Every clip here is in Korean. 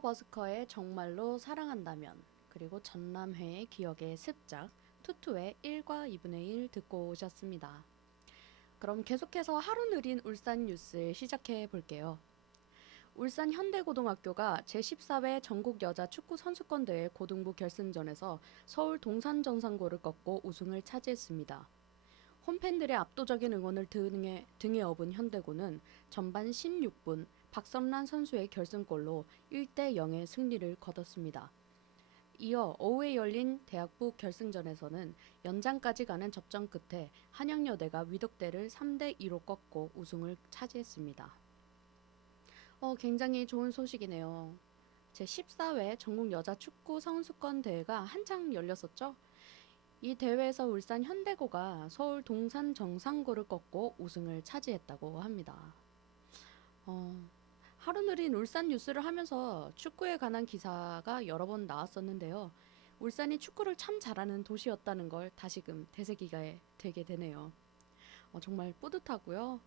버스커의 정말로 사랑한다면, 그리고 전남회의 기억의 습작 투투의 1과 2분의 1 듣고 오셨습니다. 그럼 계속해서 하루 느린 울산 뉴스 시작해 볼게요. 울산 현대고등학교가 제14회 전국 여자 축구 선수권대회 고등부 결승전에서 서울 동산정상고를 꺾고 우승을 차지했습니다. 홈팬들의 압도적인 응원을 등에 업은 현대고는 전반 16분 박선란 선수의 결승골로 1대 0의 승리를 거뒀습니다. 이어 오후에 열린 대학부 결승전에서는 연장까지 가는 접전 끝에 한양여대가 위덕대를 3대 2로 꺾고 우승을 차지했습니다. 굉장히 좋은 소식이네요. 제14회 전국 여자 축구 선수권 대회가 한창 열렸었죠. 이 대회에서 울산 현대고가 서울 동산 정상고를 꺾고 우승을 차지했다고 합니다. 하루 느린 울산 뉴스를 하면서 축구에 관한 기사가 여러 번 나왔었는데요. 울산이 축구를 참 잘하는 도시였다는 걸 다시금 되새기게 되게 되네요. 정말 뿌듯하고요.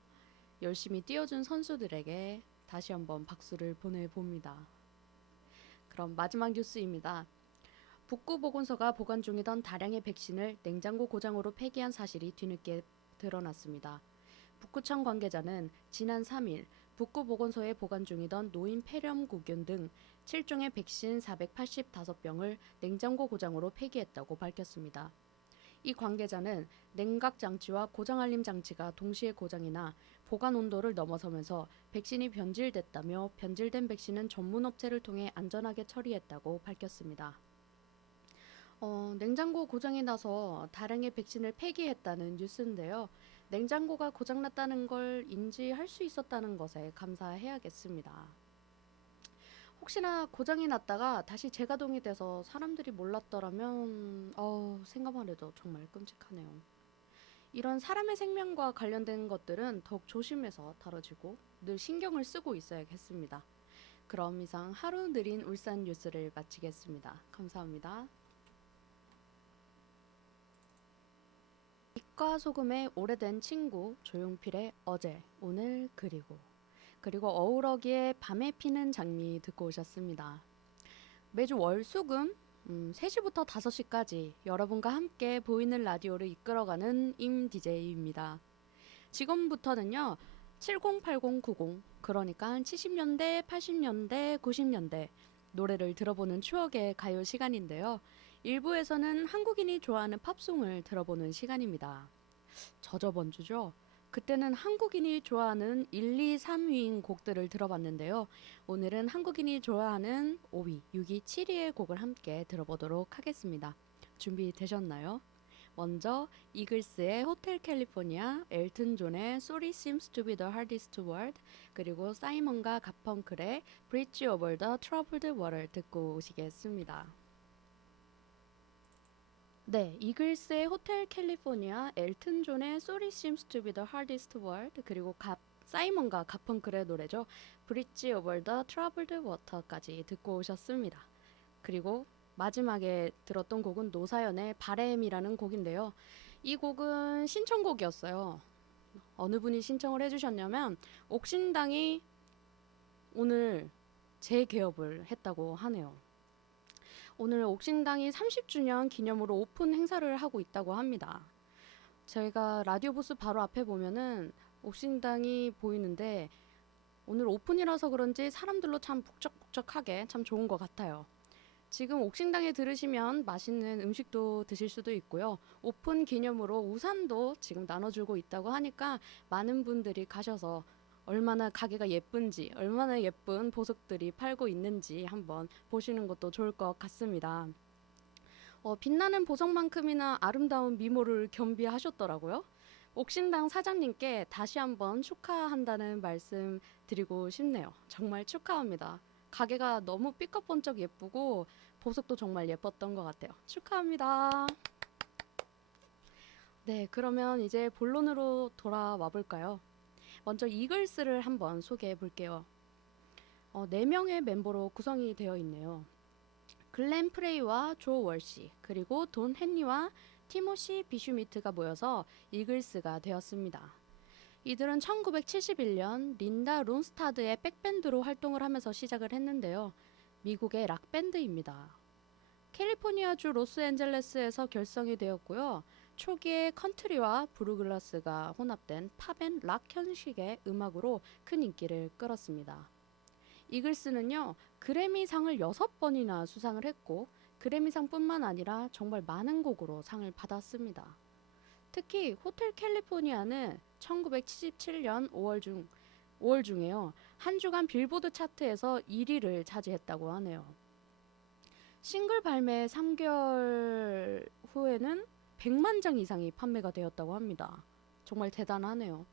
열심히 뛰어준 선수들에게 다시 한번 박수를 보내봅니다. 그럼 마지막 뉴스입니다. 북구보건소가 보관 중이던 다량의 백신을 냉장고 고장으로 폐기한 사실이 뒤늦게 드러났습니다. 북구청 관계자는 지난 3일 북구보건소에 보관 중이던 노인 폐렴구균 등 7종의 백신 485병을 냉장고 고장으로 폐기했다고 밝혔습니다. 이 관계자는 냉각 장치와 고장 알림 장치가 동시에 고장이나 보관 온도를 넘어서면서 백신이 변질됐다며 변질된 백신은 전문 업체를 통해 안전하게 처리했다고 밝혔습니다. 냉장고 고장이 나서 다량의 백신을 폐기했다는 뉴스인데요. 냉장고가 고장났다는 걸 인지할 수 있었다는 것에 감사해야겠습니다. 혹시나 고장이 났다가 다시 재가동이 돼서 사람들이 몰랐더라면 생각만 해도 정말 끔찍하네요. 이런 사람의 생명과 관련된 것들은 더욱 조심해서 다뤄지고 늘 신경을 쓰고 있어야겠습니다. 그럼 이상 하루 느린 울산 뉴스를 마치겠습니다. 감사합니다. 빛과 소금의 오래된 친구 조용필의 어제, 오늘, 그리고 어우러기의 밤에 피는 장미 듣고 오셨습니다. 매주 월수금 3시부터 5시까지 여러분과 함께 보이는 라디오를 이끌어가는 임 DJ입니다. 지금부터는요. 70, 80, 90 그러니까 70년대, 80년대, 90년대 노래를 들어보는 추억의 가요 시간인데요. 1부에서는 한국인이 좋아하는 팝송을 들어보는 시간입니다. 저저번 주죠. 그때는 한국인이 좋아하는 1, 2, 3위인 곡들을 들어봤는데요. 오늘은 한국인이 좋아하는 5위, 6위, 7위의 곡을 함께 들어보도록 하겠습니다. 준비되셨나요? 먼저 이글스의 호텔 캘리포니아, 엘튼 존의 Sorry Seems to be the Hardest Word, 그리고 사이먼과 가펑클의 Bridge Over the Troubled Water 듣고 오시겠습니다. 네, 이글스의 호텔 캘리포니아, 엘튼 존의 Sorry Seems to be the Hardest Word, 그리고 사이먼과 가펑클의 노래죠. Bridge Over the Troubled Water까지 듣고 오셨습니다. 그리고 마지막에 들었던 곡은 노사연의 바램이라는 곡인데요. 이 곡은 신청곡이었어요. 어느 분이 신청을 해주셨냐면 옥신당이 오늘 재개업을 했다고 하네요. 오늘 옥신당이 30주년 기념으로 오픈 행사를 하고 있다고 합니다. 저희가 라디오 부스 바로 앞에 보면은 옥신당이 보이는데 오늘 오픈이라서 그런지 사람들로 참 북적북적하게 참 좋은 것 같아요. 지금 옥신당에 들으시면 맛있는 음식도 드실 수도 있고요. 오픈 기념으로 우산도 지금 나눠주고 있다고 하니까 많은 분들이 가셔서 얼마나 가게가 예쁜지, 얼마나 예쁜 보석들이 팔고 있는지 한번 보시는 것도 좋을 것 같습니다. 빛나는 보석만큼이나 아름다운 미모를 겸비하셨더라고요. 옥신당 사장님께 다시 한번 축하한다는 말씀 드리고 싶네요. 정말 축하합니다. 가게가 너무 삐까번쩍 예쁘고 보석도 정말 예뻤던 것 같아요. 축하합니다. 네, 그러면 이제 본론으로 돌아와 볼까요? 먼저 이글스를 한번 소개해 볼게요. 4명의 멤버로 구성이 되어 있네요. 글렌 프레이와 조 월시, 그리고 돈 헨리와 티모시 비슈미트가 모여서 이글스가 되었습니다. 이들은 1971년 린다 론스타드의 백밴드로 활동을 하면서 시작을 했는데요. 미국의 락밴드입니다. 캘리포니아주 로스앤젤레스에서 결성이 되었고요. 초기에 컨트리와 브루글라스가 혼합된 팝앤 락 형식의 음악으로 큰 인기를 끌었습니다. 이글스는요, 그래미상을 6번이나 수상을 했고 그래미상뿐만 아니라 정말 많은 곡으로 상을 받았습니다. 특히 호텔 캘리포니아는 1977년 5월 중에요. 한 주간 빌보드 차트에서 1위를 차지했다고 하네요. 싱글 발매 3개월 후에는 100만 장 이상이 판매가 되었다고 합니다. 정말 대단하네요.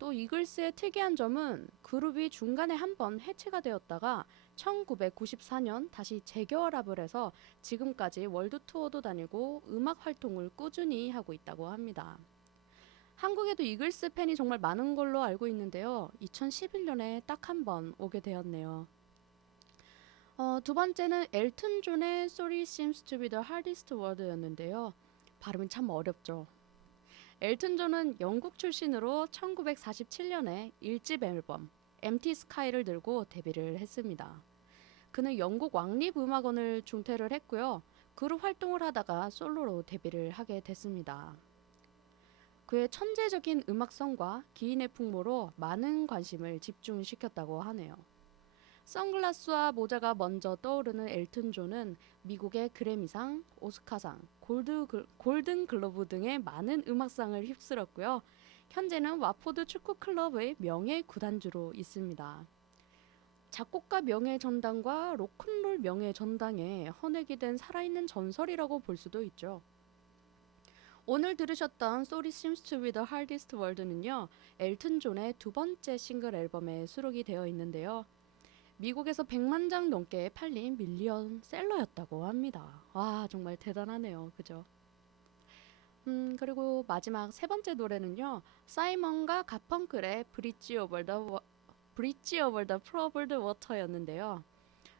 또 이글스의 특이한 점은 그룹이 중간에 한번 해체가 되었다가 1994년 다시 재결합을 해서 지금까지 월드 투어도 다니고 음악 활동을 꾸준히 하고 있다고 합니다. 한국에도 이글스 팬이 정말 많은 걸로 알고 있는데요. 2011년에 딱 한 번 오게 되었네요. 두 번째는 엘튼 존의 Sorry Seems to be the Hardest Word였는데요. 발음이 참 어렵죠. 엘튼 존은 영국 출신으로 1947년에 1집 앨범 Empty Sky를 들고 데뷔를 했습니다. 그는 영국 왕립음악원을 중퇴를 했고요. 그룹 활동을 하다가 솔로로 데뷔를 하게 됐습니다. 그의 천재적인 음악성과 기인의 풍모로 많은 관심을 집중시켰다고 하네요. 선글라스와 모자가 먼저 떠오르는 엘튼 존은 미국의 그래미상, 오스카상, 골든 글로브 등의 많은 음악상을 휩쓸었고요. 현재는 와포드 축구 클럽의 명예 구단주로 있습니다. 작곡가 명예 전당과 로큰롤 명예 전당에 헌액이 된 살아있는 전설이라고 볼 수도 있죠. 오늘 들으셨던 Sorry Seems to be the Hardest Word는요. 엘튼 존의 두 번째 싱글 앨범에 수록이 되어 있는데요. 미국에서 100만 장 넘게 팔린 밀리언셀러였다고 합니다. 와, 정말 대단하네요. 그죠? 그리고 마지막 세 번째 노래는요. 사이먼과 가펑클의 브릿지 오버 더 트러블드 워터였는데요.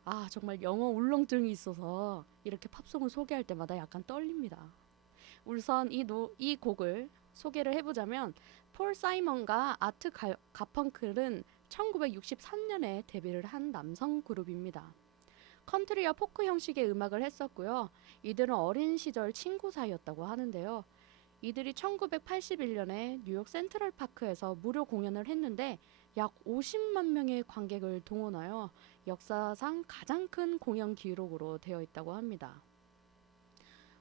아, 정말 영어 울렁증이 있어서 이렇게 팝송을 소개할 때마다 약간 떨립니다. 우선 이 곡을 소개를 해보자면 폴 사이먼과 아트 가펑클은 1963년에 데뷔를 한 남성 그룹입니다. 컨트리와 포크 형식의 음악을 했었고요. 이들은 어린 시절 친구 사이였다고 하는데요. 이들이 1981년에 뉴욕 센트럴파크에서 무료 공연을 했는데 약 50만 명의 관객을 동원하여 역사상 가장 큰 공연 기록으로 되어 있다고 합니다.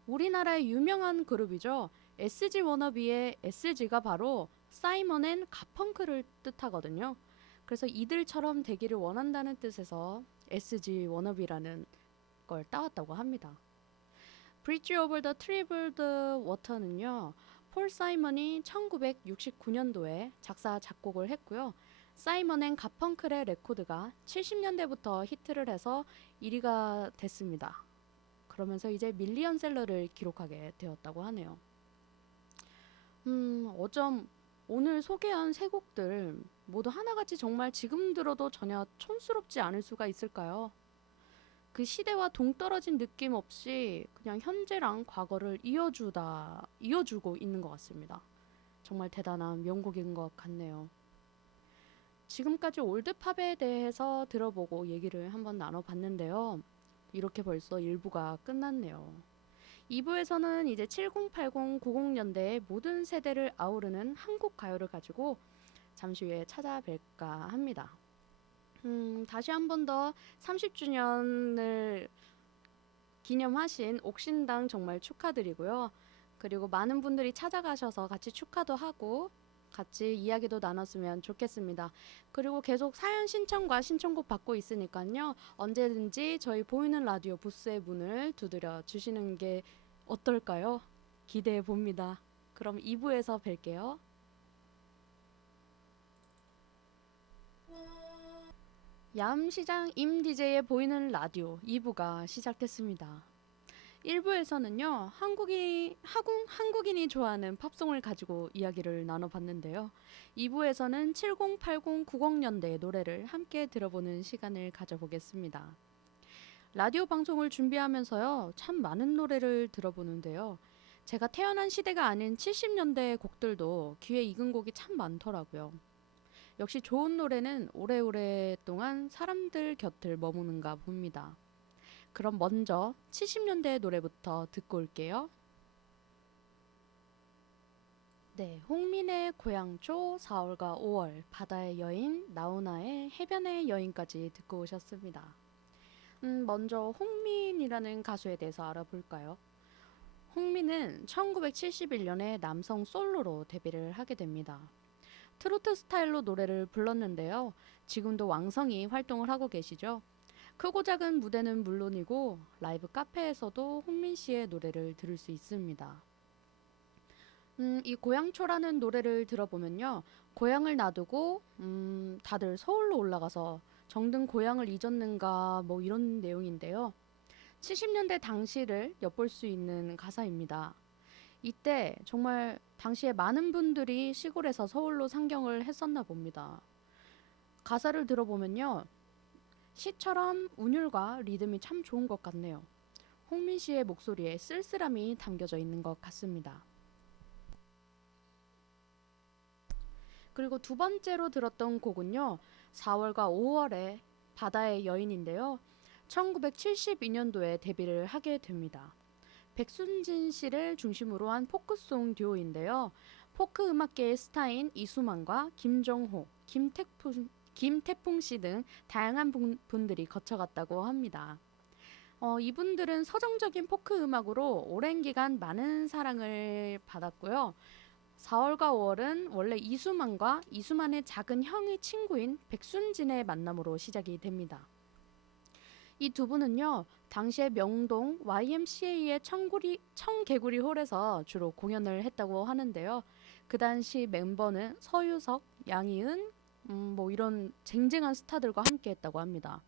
우리나라의 유명한 그룹이죠. SG 워너비의 SG가 바로 사이먼 앤 가펑클을 뜻하거든요. 그래서 이들처럼 되기를 원한다는 뜻에서 SG 워너비라는 걸 따왔다고 합니다. Bridge over the Troubled Water는요. 폴 사이먼이 1969년도에 작사 작곡을 했고요. 사이먼 앤 가펑클의 레코드가 70년대부터 히트를 해서 1위가 됐습니다. 그러면서 이제 밀리언셀러를 기록하게 되었다고 하네요. 어쩜 오늘 소개한 세 곡들 모두 하나같이 정말 지금 들어도 전혀 촌스럽지 않을 수가 있을까요? 그 시대와 동떨어진 느낌 없이 그냥 현재랑 과거를 이어주고 있는 것 같습니다. 정말 대단한 명곡인 것 같네요. 지금까지 올드팝에 대해서 들어보고 얘기를 한번 나눠봤는데요. 이렇게 벌써 1부가 끝났네요. 2부에서는 이제 70, 80, 90년대의 모든 세대를 아우르는 한국 가요를 가지고 잠시 후에 찾아뵐까 합니다. 다시 한 번 더 30주년을 기념하신 옥신당 정말 축하드리고요. 그리고 많은 분들이 찾아가셔서 같이 축하도 하고 같이 이야기도 나눴으면 좋겠습니다. 그리고 계속 사연 신청과 신청곡 받고 있으니까요. 언제든지 저희 보이는 라디오 부스의 문을 두드려 주시는 게 어떨까요? 기대해 봅니다. 그럼 2부에서 뵐게요. 야음시장 임DJ의 보이는 라디오 2부가 시작됐습니다. 1부에서는요. 한국인이 좋아하는 팝송을 가지고 이야기를 나눠봤는데요. 2부에서는 70, 80, 90년대의 노래를 함께 들어보는 시간을 가져보겠습니다. 라디오 방송을 준비하면서요. 참 많은 노래를 들어보는데요. 제가 태어난 시대가 아닌 70년대 곡들도 귀에 익은 곡이 참 많더라고요. 역시 좋은 노래는 오래오래 동안 사람들 곁을 머무는가 봅니다. 그럼 먼저 70년대 노래부터 듣고 올게요. 네, 홍민의 고향초, 4월과 5월, 바다의 여인, 나훈아의 해변의 여인까지 듣고 오셨습니다. 먼저 홍민이라는 가수에 대해서 알아볼까요? 홍민은 1971년에 남성 솔로로 데뷔를 하게 됩니다. 트로트 스타일로 노래를 불렀는데요. 지금도 왕성히 활동을 하고 계시죠. 크고 작은 무대는 물론이고 라이브 카페에서도 홍민 씨의 노래를 들을 수 있습니다. 이 고향초라는 노래를 들어보면요. 고향을 놔두고 다들 서울로 올라가서 정든 고향을 잊었는가 뭐 이런 내용인데요. 70년대 당시를 엿볼 수 있는 가사입니다. 이때 정말 당시에 많은 분들이 시골에서 서울로 상경을 했었나 봅니다. 가사를 들어보면요. 시처럼 운율과 리듬이 참 좋은 것 같네요. 홍민 씨의 목소리에 쓸쓸함이 담겨져 있는 것 같습니다. 그리고 두 번째로 들었던 곡은요. 4월과 5월의 바다의 여인인데요. 1972년도에 데뷔를 하게 됩니다. 백순진 씨를 중심으로 한 포크송 듀오인데요. 포크 음악계의 스타인 이수만과 김정호, 김태풍 씨 등 다양한 분들이 거쳐갔다고 합니다. 이분들은 서정적인 포크 음악으로 오랜 기간 많은 사랑을 받았고요. 4월과 5월은 원래 이수만과 이수만의 작은 형의 친구인 백순진의 만남으로 시작이 됩니다. 이 두 분은요, 당시에 명동 YMCA의 청개구리 홀에서 주로 공연을 했다고 하는데요. 그 당시 멤버는 서유석, 양희은, 뭐 이런 쟁쟁한 스타들과 함께 했다고 합니다.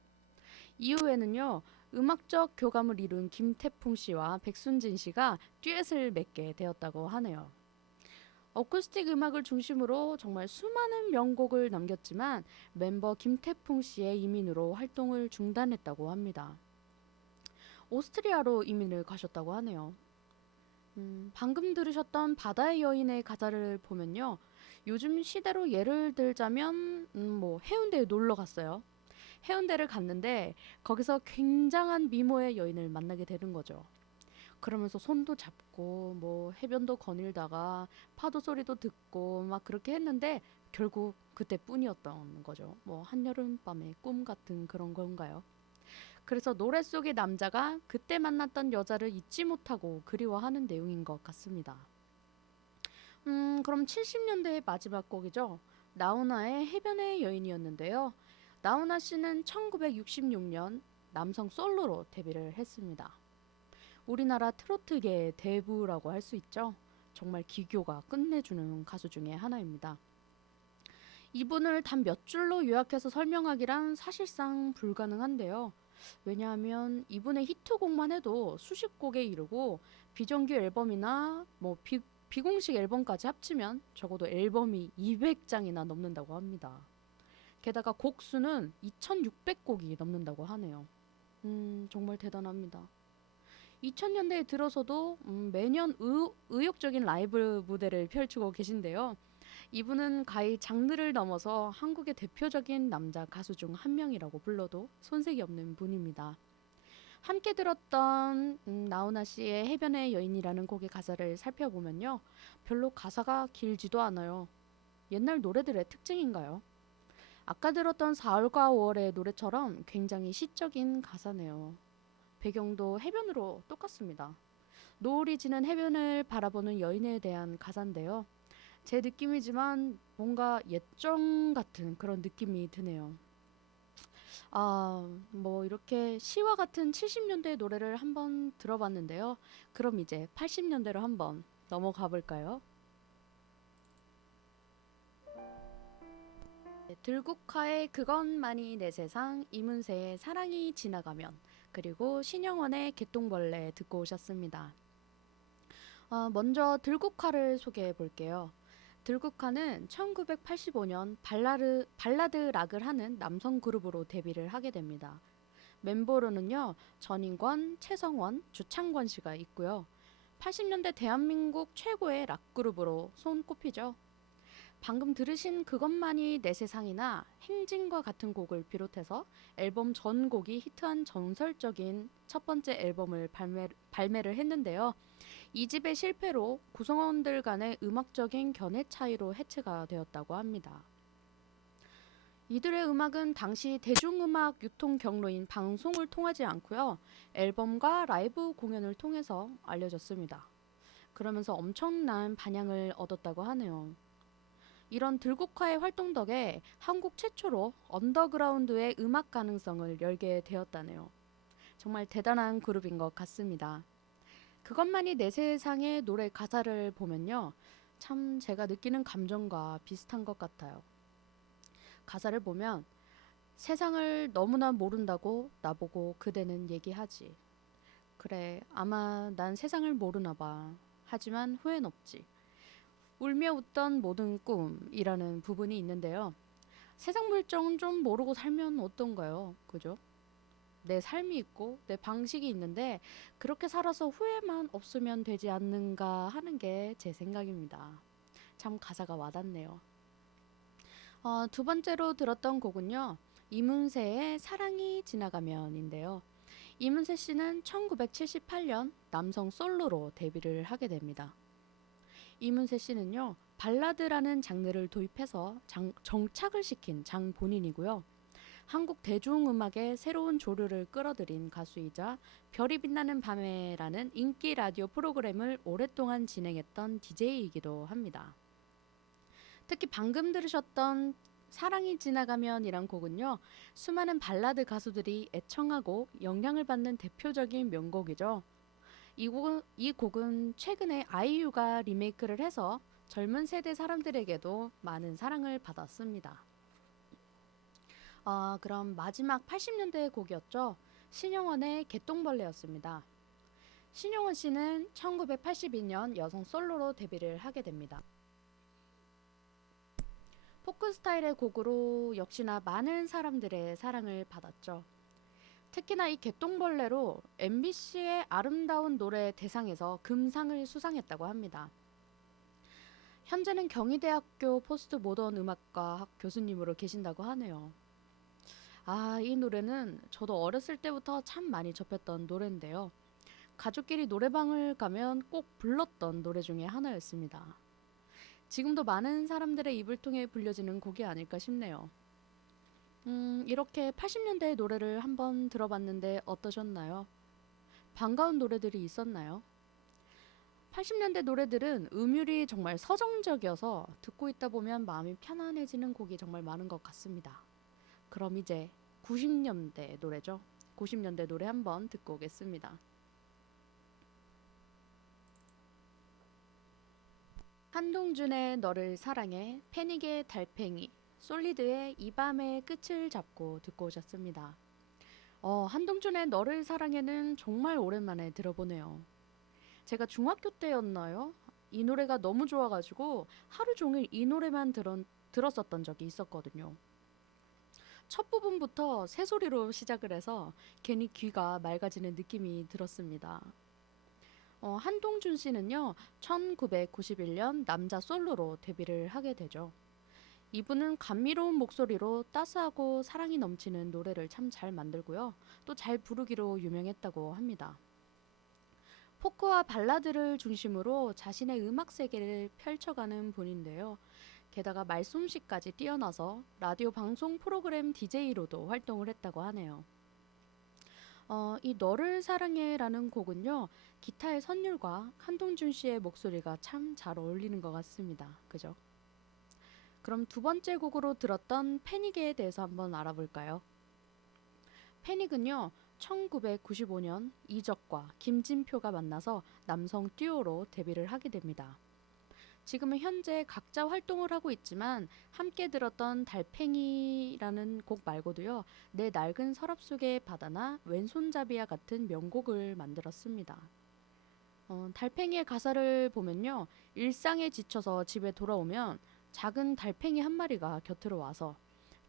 이후에는요, 음악적 교감을 이룬 김태풍 씨와 백순진 씨가 듀엣을 맺게 되었다고 하네요. 어쿠스틱 음악을 중심으로 정말 수많은 명곡을 남겼지만 멤버 김태풍 씨의 이민으로 활동을 중단했다고 합니다. 오스트리아로 이민을 가셨다고 하네요. 방금 들으셨던 바다의 여인의 가사를 보면요. 요즘 시대로 예를 들자면 뭐 해운대에 놀러 갔어요. 해운대를 갔는데 거기서 굉장한 미모의 여인을 만나게 되는 거죠. 그러면서 손도 잡고 뭐 해변도 거닐다가 파도 소리도 듣고 막 그렇게 했는데 결국 그때뿐이었던 거죠. 뭐 한여름밤의 꿈 같은 그런 건가요? 그래서 노래 속의 남자가 그때 만났던 여자를 잊지 못하고 그리워하는 내용인 것 같습니다. 그럼 70년대의 마지막 곡이죠. 나훈아의 해변의 여인이었는데요. 나훈아 씨는 1966년 남성 솔로로 데뷔를 했습니다. 우리나라 트로트계의 대부라고 할 수 있죠. 정말 기교가 끝내주는 가수 중에 하나입니다. 이분을 단 몇 줄로 요약해서 설명하기란 사실상 불가능한데요. 왜냐하면 이분의 히트곡만 해도 수십 곡에 이르고 비정규 앨범이나 뭐 비공식 앨범까지 합치면 적어도 앨범이 200장이나 넘는다고 합니다. 게다가 곡수는 2,600곡이 넘는다고 하네요. 정말 대단합니다. 2000년대에 들어서도 매년 의욕적인 라이브 무대를 펼치고 계신데요. 이분은 가히 장르를 넘어서 한국의 대표적인 남자 가수 중 한 명이라고 불러도 손색이 없는 분입니다. 함께 들었던 나훈아 씨의 해변의 여인이라는 곡의 가사를 살펴보면요. 별로 가사가 길지도 않아요. 옛날 노래들의 특징인가요? 아까 들었던 4월과 5월의 노래처럼 굉장히 시적인 가사네요. 배경도 해변으로 똑같습니다. 노을이 지는 해변을 바라보는 여인에 대한 가사인데요. 제 느낌이지만 뭔가 옛정 같은 그런 느낌이 드네요. 뭐 이렇게 시와 같은 70년대 노래를 한번 들어봤는데요. 그럼 이제 80년대로 한번 넘어가 볼까요? 네, 들국화의 그것만이 내 세상, 이문세의 사랑이 지나가면, 그리고 신영원의 개똥벌레 듣고 오셨습니다. 먼저 들국화를 소개해 볼게요. 들국화는 1985년 발라드 락을 하는 남성 그룹으로 데뷔를 하게 됩니다. 멤버로는요, 전인권, 최성원, 주창권 씨가 있고요. 80년대 대한민국 최고의 락 그룹으로 손꼽히죠. 방금 들으신 그것만이 내 세상이나 행진과 같은 곡을 비롯해서 앨범 전곡이 히트한 전설적인 첫 번째 앨범을 발매를 했는데요. 이 집의 실패로 구성원들 간의 음악적인 견해 차이로 해체가 되었다고 합니다. 이들의 음악은 당시 대중음악 유통 경로인 방송을 통하지 않고요. 앨범과 라이브 공연을 통해서 알려졌습니다. 그러면서 엄청난 반향을 얻었다고 하네요. 이런 들국화의 활동 덕에 한국 최초로 언더그라운드의 음악 가능성을 열게 되었다네요. 정말 대단한 그룹인 것 같습니다. 그것만이 내 세상의 노래 가사를 보면요. 참 제가 느끼는 감정과 비슷한 것 같아요. 가사를 보면 세상을 너무나 모른다고 나보고 그대는 얘기하지. 그래, 아마 난 세상을 모르나 봐. 하지만 후회는 없지. 울며 웃던 모든 꿈이라는 부분이 있는데요. 세상 물정은 좀 모르고 살면 어떤가요? 그죠? 내 삶이 있고 내 방식이 있는데 그렇게 살아서 후회만 없으면 되지 않는가 하는 게 제 생각입니다. 참 가사가 와닿네요. 두 번째로 들었던 곡은요. 이문세의 사랑이 지나가면인데요. 이문세 씨는 1978년 남성 솔로로 데뷔를 하게 됩니다. 이문세 씨는요. 발라드라는 장르를 도입해서 정착을 시킨 장본인이고요. 한국 대중음악의 새로운 조류를 끌어들인 가수이자 별이 빛나는 밤에라는 인기 라디오 프로그램을 오랫동안 진행했던 DJ이기도 합니다. 특히 방금 들으셨던 사랑이 지나가면이란 곡은요. 수많은 발라드 가수들이 애청하고 영향을 받는 대표적인 명곡이죠. 이 곡은 최근에 아이유가 리메이크를 해서 젊은 세대 사람들에게도 많은 사랑을 받았습니다. 그럼 마지막 80년대 곡이었죠. 신영원의 개똥벌레였습니다. 신영원 씨는 1982년 여성 솔로로 데뷔를 하게 됩니다. 포크 스타일의 곡으로 역시나 많은 사람들의 사랑을 받았죠. 특히나 이 개똥벌레로 MBC의 아름다운 노래 대상에서 금상을 수상했다고 합니다. 현재는 경희대학교 포스트 모던 음악과 학 교수님으로 계신다고 하네요. 이 노래는 저도 어렸을 때부터 참 많이 접했던 노래인데요. 가족끼리 노래방을 가면 꼭 불렀던 노래 중에 하나였습니다. 지금도 많은 사람들의 입을 통해 불려지는 곡이 아닐까 싶네요. 이렇게 80년대의 노래를 한번 들어봤는데 어떠셨나요? 반가운 노래들이 있었나요? 80년대 노래들은 음율이 정말 서정적이어서 듣고 있다 보면 마음이 편안해지는 곡이 정말 많은 것 같습니다. 그럼 이제 90년대 노래죠. 90년대 노래 한번 듣고 오겠습니다. 한동준의 너를 사랑해, 패닉의 달팽이, 솔리드의 이 밤의 끝을 잡고 듣고 오셨습니다. 한동준의 너를 사랑해는 정말 오랜만에 들어보네요. 제가 중학교 때였나요? 이 노래가 너무 좋아가지고 하루 종일 이 노래만 들었었던 적이 있었거든요. 첫 부분부터 새소리로 시작을 해서 괜히 귀가 맑아지는 느낌이 들었습니다. 한동준 씨는요, 1991년 남자 솔로로 데뷔를 하게 되죠. 이분은 감미로운 목소리로 따스하고 사랑이 넘치는 노래를 참 잘 만들고요. 또 잘 부르기로 유명했다고 합니다. 포크와 발라드를 중심으로 자신의 음악 세계를 펼쳐가는 분인데요. 게다가 말솜씨까지 뛰어나서 라디오 방송 프로그램 DJ로도 활동을 했다고 하네요. 이 너를 사랑해라는 곡은요. 기타의 선율과 한동준 씨의 목소리가 참 잘 어울리는 것 같습니다. 그죠? 그럼 두 번째 곡으로 들었던 패닉에 대해서 한번 알아볼까요? 패닉은요. 1995년 이적과 김진표가 만나서 남성 듀오로 데뷔를 하게 됩니다. 지금은 현재 각자 활동을 하고 있지만 함께 들었던 달팽이라는 곡 말고도요. 내 낡은 서랍 속의 바다나 왼손잡이와 같은 명곡을 만들었습니다. 달팽이의 가사를 보면요. 일상에 지쳐서 집에 돌아오면 작은 달팽이 한 마리가 곁으로 와서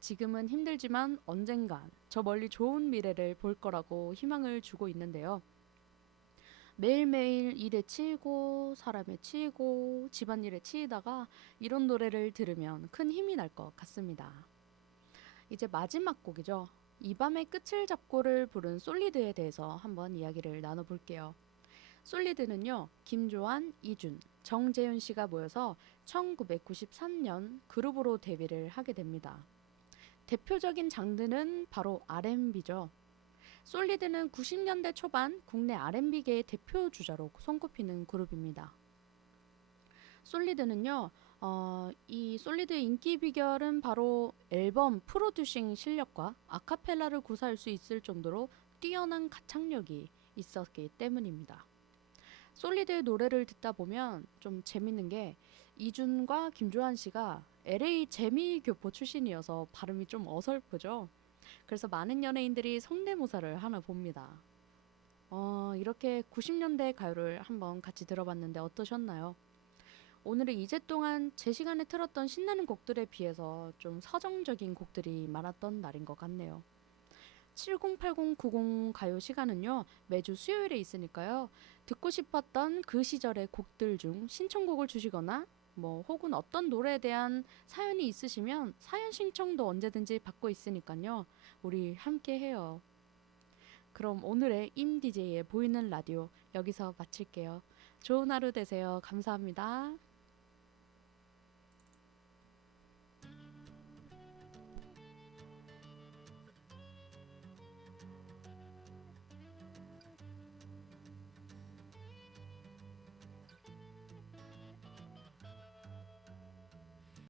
지금은 힘들지만 언젠간 저 멀리 좋은 미래를 볼 거라고 희망을 주고 있는데요. 매일매일 일에 치이고 사람에 치이고 집안일에 치이다가 이런 노래를 들으면 큰 힘이 날 것 같습니다. 이제 마지막 곡이죠. 이 밤의 끝을 잡고를 부른 솔리드에 대해서 한번 이야기를 나눠볼게요. 솔리드는요, 김조한, 이준, 정재윤 씨가 모여서 1993년 그룹으로 데뷔를 하게 됩니다. 대표적인 장르는 바로 R&B죠. 솔리드는 90년대 초반 국내 R&B계의 대표 주자로 손꼽히는 그룹입니다. 솔리드는요, 이 솔리드의 인기 비결은 바로 앨범 프로듀싱 실력과 아카펠라를 구사할 수 있을 정도로 뛰어난 가창력이 있었기 때문입니다. 솔리드의 노래를 듣다 보면 좀 재밌는 게 이준과 김조한 씨가 LA 재미교포 출신이어서 발음이 좀 어설프죠. 그래서 많은 연예인들이 성대모사를 하나 봅니다. 이렇게 90년대 가요를 한번 같이 들어봤는데 어떠셨나요? 오늘은 이제 동안 제 시간에 틀었던 신나는 곡들에 비해서 좀 서정적인 곡들이 많았던 날인 것 같네요. 708090 가요 시간은요, 매주 수요일에 있으니까요. 듣고 싶었던 그 시절의 곡들 중 신청곡을 주시거나 혹은 어떤 노래에 대한 사연이 있으시면 사연 신청도 언제든지 받고 있으니까요. 우리 함께 해요. 그럼 오늘의 임디제이의 보이는 라디오 여기서 마칠게요. 좋은 하루 되세요. 감사합니다.